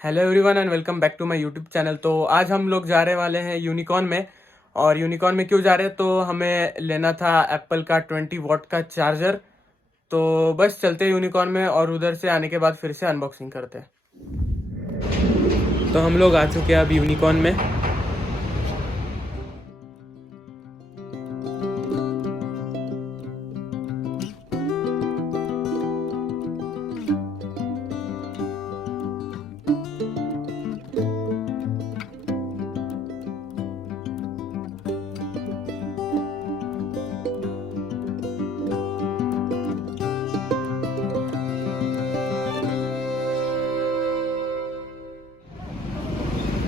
Hello everyone and welcome back to my YouTube channel. तो आज हम लोग जा रहे वाले हैं यूनिकॉर्न में। और यूनिकॉर्न में क्यों जा रहे हैं, तो हमें लेना था एप्पल का 20 वॉट का चार्जर। तो बस चलते हैं यूनिकॉर्न में और उधर से आने के बाद फिर से अनबॉक्सिंग करते हैं। तो हम लोग आ चुके हैं अब यूनिकॉर्न में।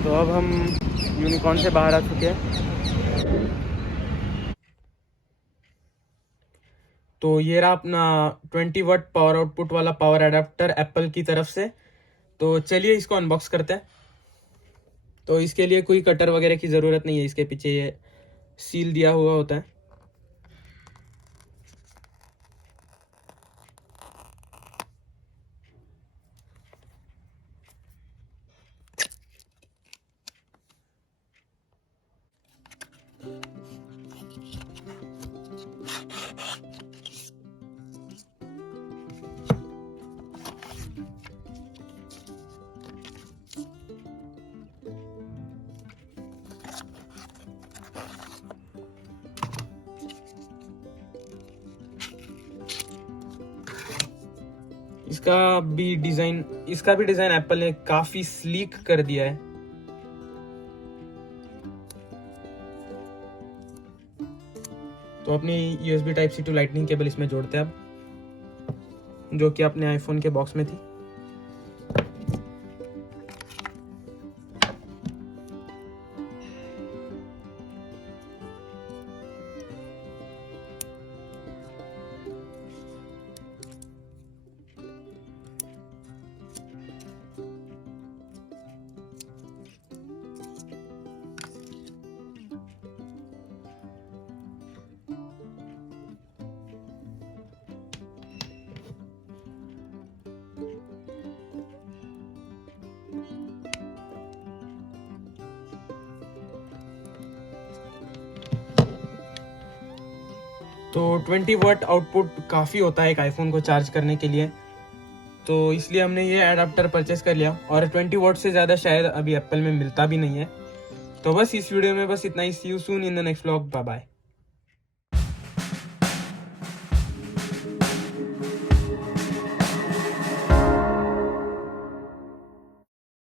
तो अब हम यूनिकॉर्न से बाहर आ चुके हैं। तो ये रहा अपना 20 वाट पावर आउटपुट वाला पावर एडाप्टर एप्पल की तरफ से। तो चलिए इसको अनबॉक्स करते हैं। तो इसके लिए कोई कटर वगैरह की ज़रूरत नहीं है, इसके पीछे ये सील दिया हुआ होता है। इसका भी डिजाइन एप्पल ने काफी स्लीक कर दिया है। तो अपनी USB type C to lightning cable इसमें जोड़ते हैं अब, जो कि अपने आईफोन के बॉक्स में थी। तो 20 वाट आउटपुट काफ़ी होता है एक आईफोन को चार्ज करने के लिए, तो इसलिए हमने ये एडाप्टर परचेस कर लिया। और 20 वाट से ज़्यादा शायद अभी एप्पल में मिलता भी नहीं है। तो बस इस वीडियो में बस इतना ही। See you soon in the next vlog. Bye bye.